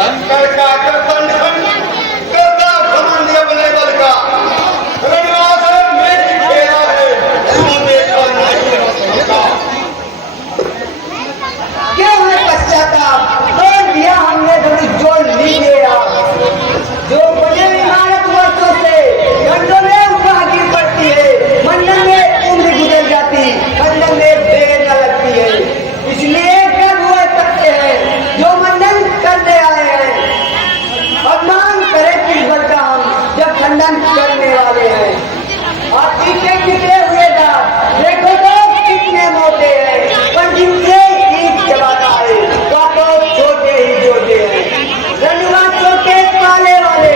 शंकर का गर्दन करता घमंड अपने बल का रणवास में ही खेला है वो देखा नहीं हो सकता। क्यों है पश्चाताप? तोड़ दिया हमने धनुष जोड़ ली गया जो बने इमारत वर्षों से घंटों में उठा गिर पड़ती है। मंडल में उम्र गुजर जाती मंडल में देर न लगती है। इसलिए कब हुए सकते हैं जो मंडन करने आए हैं। अपमान करे किस बल का हम जब खंडन करने वाले हैं। और पीछे गिरे हुए दांत देखो तो कितने मोटे हैं पर जिनसे ईद जलाता है तो छोटे ही छोटे हैं। रंगवा छोटे काले वाले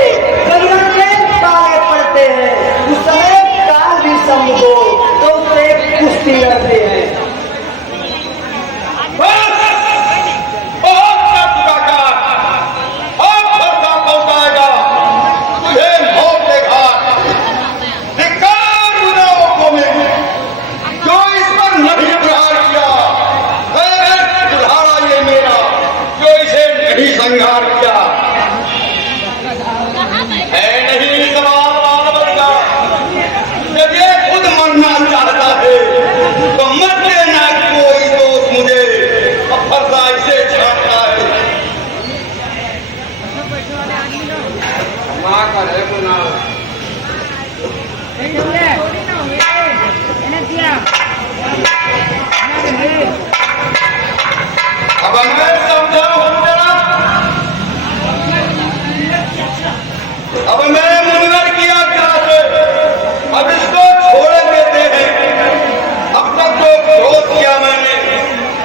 गगन के काले पड़ते हैं। उस समय काल भी सम्मुखो तो उससे कुश्ती लड़ते हैं। संघार किया है नहीं सवाल बंदा। जब ये खुद मरना चाहता है तो मर देना कोई दोस्त मुझे फरसा इसे छाटता है। माँ का है गुना अब मैं समझा अब मैं मुनवर की आज्ञा से अब इसको छोड़ देते हैं। अब तक जो क्रोध किया मैंने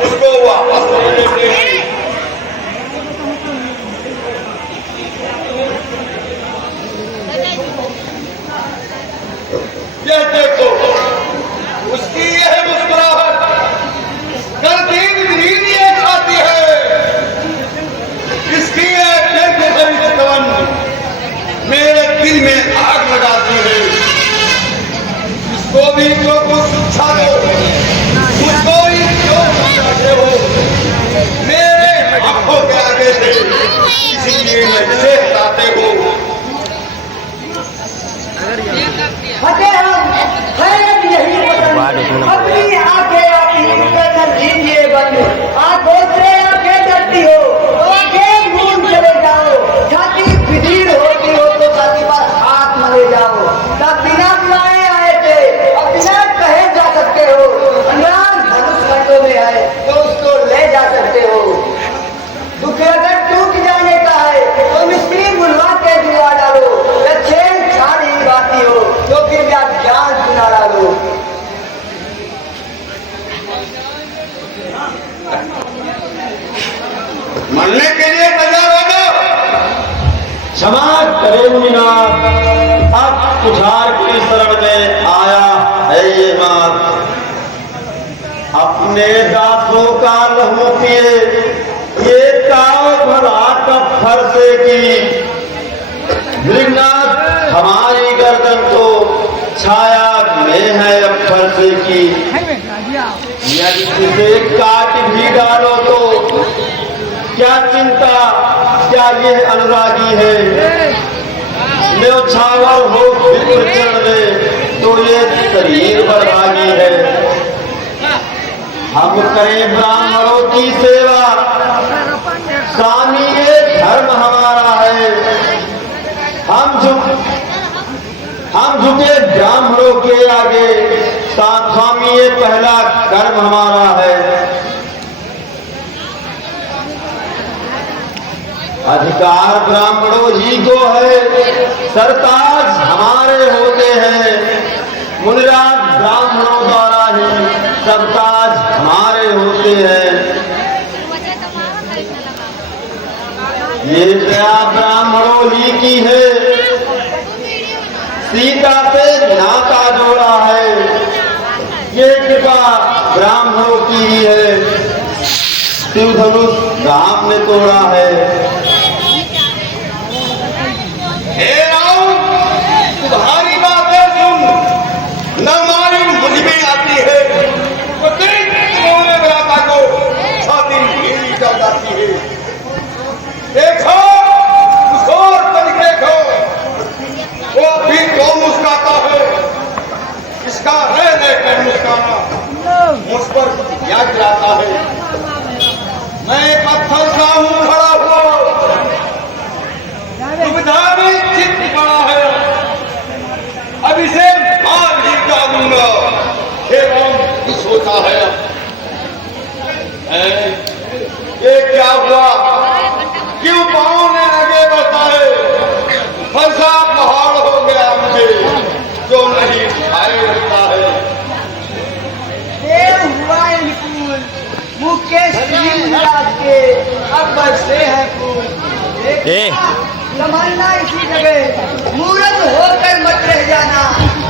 उसको वापस ले लेते हैं। यह देखो उसकी यह मुस्कुराहट करती नींद ये खाती है। इसकी मेरे दिल में आग लगाती है। इसको भी जो कुछ शिक्षा दो मुझको भी जो समझाते हो मेरे आंखों के आगे से इसीलिए मैं इसे हटाते हो। हटे हम खैर यही पसंद अपनी आंखें अपनी कर लीजिए बंद। आंखों से आंखें डरती हो तो आंखें मूंद चले जाओ। छाती फिदीर होती हो तो छाती पर हाथ मले जाओ। तब बिना बुलाए आए थे अब बिना कहे जा सकते हो। अंगार धनुष कंधों में है तो उसको ले जा सकते हो। दुख अगर टूट जाने का है तो मिस्त्री बुलवा के दुआ डालो। या छेड़ छाड़ ही बाती हो तो फिर ज्ञान सुना डालो। मरने के लिए तैयार हो जाओ। क्षमा करे मुनिनाथ अब कुठार की शरण में आया है ये मात। अपने दासों का लहू पिए ये काव भला कब फरसे की। मृगनाथ हमारी गर्दन तो छाया में है अब फरसे की। यदि इसे काट भी डालो तो क्या चिंता क्या ये अनुरागी है। न्योछावर हो विप्र चरण में तो ये शरीर बरभागी है। हम करें ब्राह्मणों की सेवा स्वामी ये धर्म हमारा है। हम झुके ब्राह्मणों के आगे स्वामी ये पहला कर्म हमारा है। अधिकार ब्राह्मणों ही को है सरताज हमारे होते हैं। मुनिराज ब्राह्मणों द्वारा ही सरताज हमारे होते हैं। ये दया ब्राह्मणों ही की है सीता से नाता जोड़ा है। ये कृपा ब्राह्मणों की ही है शिव धनुष राम ने तोड़ा है। हे राम तुम्हारी बातें सुन न हमारी मुझ में आती है तो छाती ढीली कर जाती है। देखो पर से है फूल। ए। तमन्ना इसी जगह मूर्त होकर मत रह जाना,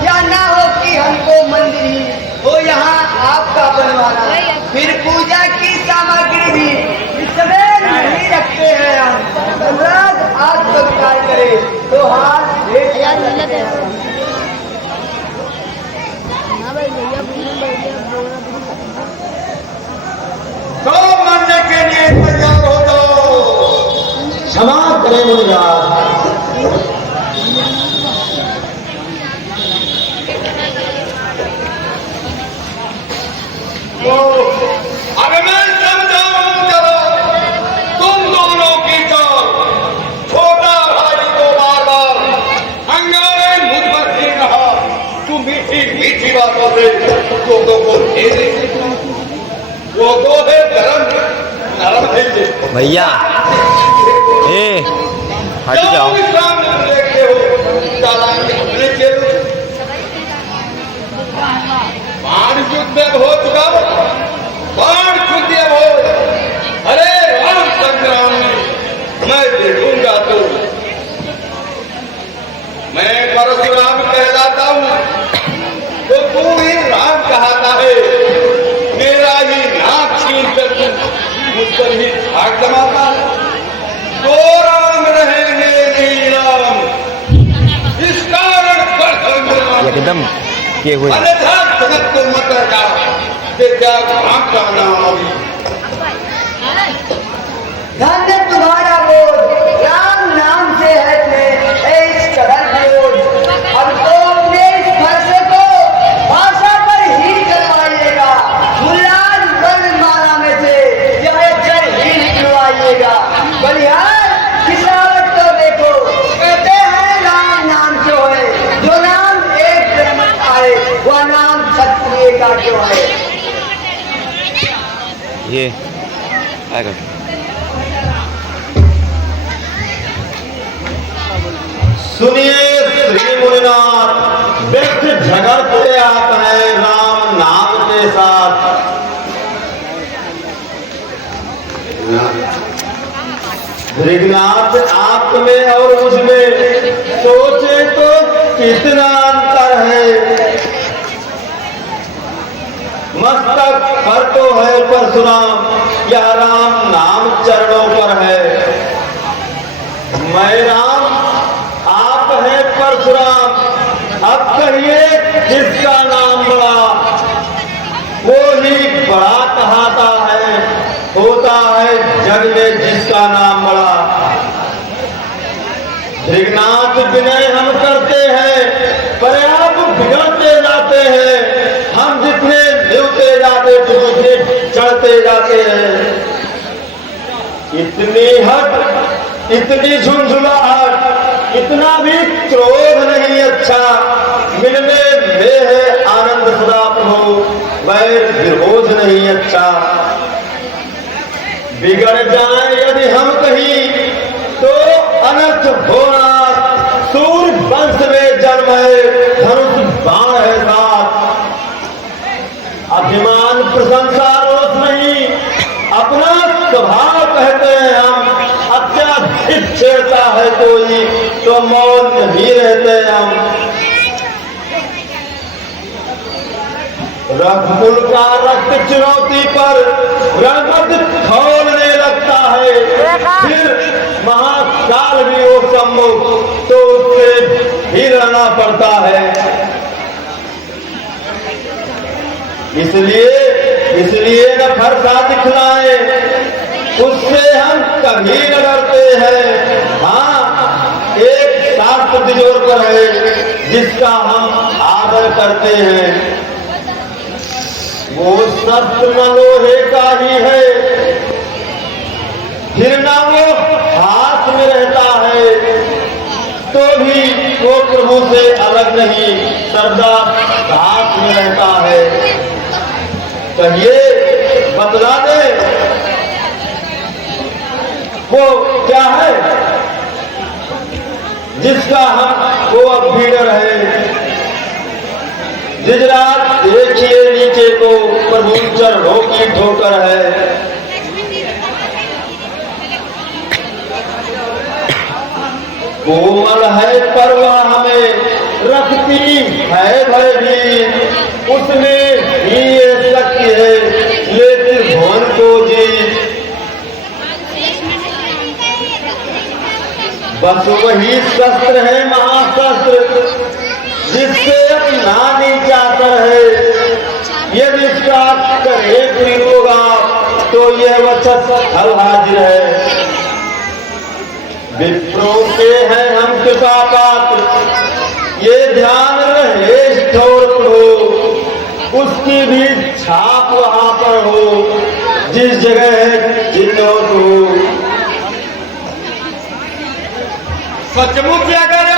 या ना हो कि हमको मंदिर ही हो यहाँ आपका बनवाना। फिर पूजा की सामग्री भी इस समय नहीं रखते हैं हम। अनुराग आज तो विचार करे तो हाथ भेंट करते हैं। तो मरने के लिए तैयार हो जाओ। क्षमा करें मुनिराज। तो अब मैं समझाऊं चलो तुम दोनों की चाल। छोटा भाई को बार बार अंगारे मुझ पर ही कहा, तू मीठी मीठी बातों से लोगों को घेरे। वो दो है गरम नरम है ये। भैया ए हट जाओ। भी सामने देखते हो चालाकी अपने खेलो। बाण युद्ध हो चुका, बाण युद्ध हो। अरे राम संग्राम में मैं देखूंगा तो मैं परशुराम कहलाता हूँ तो तू ही राम कहता है। मेरा ही नाक छीन कर तू मुझ पर ही झाग जमाता है। तो राम रहेंगे नहीं राम, इस कारण पर संग्राम एकदम के हुए अन्यथा जगत को मत रखा कि क्या राम का नाम अभी। धन्य तुम्हारा बोल, राम नाम से है तुम्हें इस कदर जोर। अब तो अपने इस फरसे को भाषा पर ही करवाइएगा। मुल्लाज वर्णमाला में से यह अक्षर ही निकलवाइएगा। बलिहार खिसावट तो देखो, कहते हैं राम नाम जो है, जो नाम एक जन्म आए वह नाम क्षत्रिय का जो है। ये आएगा। सुनिए श्री मुनिनाथ, व्यक्ति झगड़ते आप हैं राम नाम के साथ। भृगनाथ आप में और मुझ में सोचे तो कितना अंतर है। मस्तक पर तो है परशुराम, या राम नाम चरणों पर है। मैं राम, आप हैं परशुराम। अब कहिए किसका नाम बड़ा? वो ही बड़ा कहाता है, होता है जग में जिसका नाम बड़ा। भृगनाथ विनय हम करते हैं, पर आप बिगड़ते जाते हैं। हम जितने निवते जाते उतने चढ़ते जाते हैं। इतनी हट, इतनी झुंझुलाहट, इतना भी क्रोध नहीं अच्छा। मिलने में है आनंद सदा प्रभु, वैर विरोध नहीं अच्छा। बिगड़ जाए यदि हम कहीं तो अनर्थ होना। सूर्य वंश में जन्म है, धनुष बाण है साथ। अभिमान प्रशंसा रोष नहीं, अपना स्वभाव कहते हैं हम। अत्याधिक छेड़ता है कोई तो मौन नहीं रहते हम। रघुकुल का रक्त चुनौती पर रणबद्ध खौलने लगता है। फिर महाकाल भी वो सम्मुख तो उससे भी रहना पड़ता है। इसलिए न फरसा दिखलाए, उससे हम कभी न डरते हैं। हाँ, एक शास्त्र तिजोर पर है जिसका हम आदर करते हैं। वो शस्त्र न लोहे का ही है, फिर ना वो हाथ में रहता है, तो भी वो प्रभु से अलग नहीं, सदा हाथ में रहता है। कहिए, बतला दे वो क्या है जिसका हम वो अब भीड़ है। गुजरात देखिए नीचे को प्रभु चरणों की ठोकर है। कोमल है पर वह हमें रखती है भयभीत, उसमें ही ये शक्ति है ले त्रिभुवन को जीत। बस वही शस्त्र है महाशस्त्र जिससे अपना नीचा कर है, यदि इसका करे प्रयोग तो यह वचन हल हाजिर है। विप्रों के हैं हम कृपा पात्र, ये ध्यान रहे स्ठोर हो, उसकी भी छाप वहां पर हो जिस जगह है जिन्हों को। सचमुच अगर